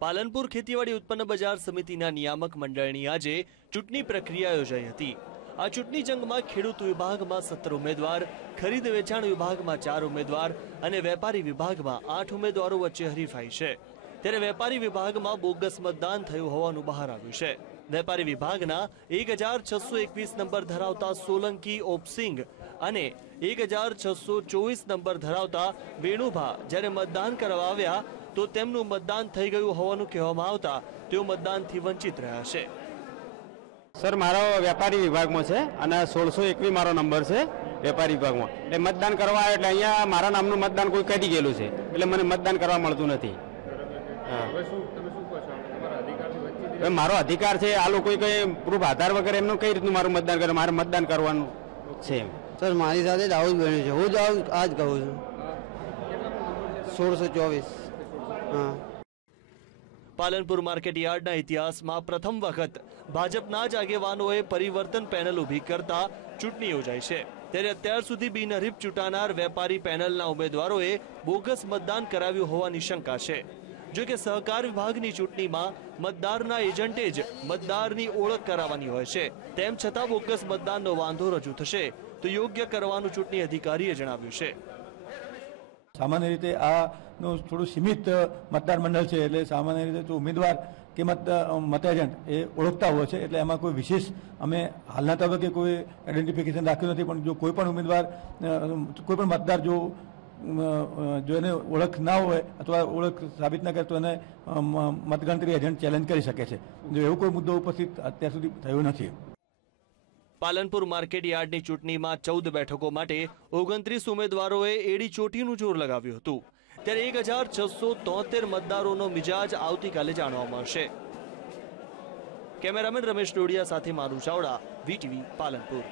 પાલનપુર ખેતીવાડી ઉત્પન્ન બજાર સમિતિના નિયામક મંડળની આજે ચૂંટણી પ્રક્રિયા યોજાઈ હતી. આ ચૂંટણી જંગમાં ખેડૂત વિભાગમાં સત્તર ઉમેદવાર, ખરીદ વેચાણ વિભાગમાં ચાર ઉમેદવાર અને વેપારી વિભાગમાં આઠ ઉમેદવારો વચ્ચે હરીફાઈ છે. ત્યારે વેપારી વિભાગમાં બોગસ મતદાન થયું હોવાનું બહાર આવ્યું છે. વેપારી વિભાગના એક હજાર છસો એકવીસ નંબર ધરાવતા સોલંકી ઓપસિંગ અને એક હજાર છસો ચોવીસ નંબર ધરાવતા વેણુભા જ્યારે મતદાન કરવા આવ્યા તો તેમનું મતદાન થઈ ગયું હોવાનું કહેવામાં આવતા તેઓ મતદાનથી વંચિત રહ્યા છે. સર મારો વેપારી વિભાગમાં છે અને સોળસો એકવી મારો નંબર છે વેપારી વિભાગમાં. એટલે મતદાન કરવા આવ્યો એટલે અહીંયા મારા નામનું મતદાન કોઈ કરી ગયેલું છે. એટલે મને મતદાન કરવા મળતું નથી. મારો અધિકાર છે આ લોકો કઈ પ્રૂફ આધાર વગર એમનું કઈ રીતનું મારું મતદાન કરે મારે મતદાન કરવાનું છે એમ. સર મારી સાથે જ આવું જ બન્યું છે. હું જ આવું આ જ કહું છું. સોળસો ચોવીસ. પાલનપુર માર્કેટ યાર્ડના ઇતિહાસમાં પ્રથમ વખત ભાજપના જ આગેવાનોએ પરિવર્તન પેનલ ઊભી કરતા ચૂંટણી યોજાઈ છે. ત્યારે અત્યાર સુધી બિનહરીફ ચૂંટાનાર વેપારી પેનલના ઉમેદવારોએ બોગસ મતદાન કરાવ્યું હોવાની શંકા છે. જો કે સહકાર વિભાગની ચૂંટણીમાં મતદારના એજન્ટે જ મતદારની ઓળખ કરાવવાની હોય છે. તેમ છતાં બોગસ મતદાનનો વાંધો રજૂ થશે તો યોગ્ય કરવાનું ચૂંટણી અધિકારીએ જણાવ્યું છે. સામાન્ય રીતે આનું થોડું સીમિત મતદાર મંડળ છે, એટલે સામાન્ય રીતે તો ઉમેદવાર કે મત મત એજન્ટ એ ઓળખતા હોય છે, એટલે એમાં કોઈ વિશેષ અમે હાલના તબક્કે કોઈ આઈડેન્ટિફિકેશન રાખ્યું નથી, પણ જો કોઈ પણ ઉમેદવાર કોઈ પણ મતદાર જો જો એને ઓળખ ના હોય અથવા ઓળખ સાબિત ના કરે તો એને મતગણતરી એજન્ટ ચેલેન્જ કરી શકે છે. જો એવો કોઈ મુદ્દો ઉપસ્થિત અત્યાર સુધી થયો નથી. પાલનપુર માર્કેટ યાર્ડની ચૂંટણીમાં ચૌદ બેઠકો માટે ઓગણત્રીસ ઉમેદવારોએ એડી ચોટીનું જોર લગાવ્યું હતું. ત્યારે એક હજાર છસો તોતેર મતદારોનો મિજાજ આવતીકાલે જાણવા મળશે. કેમેરામેન રમેશ ડોડિયા સાથે મારું ચાવડા, વીટીવી પાલનપુર.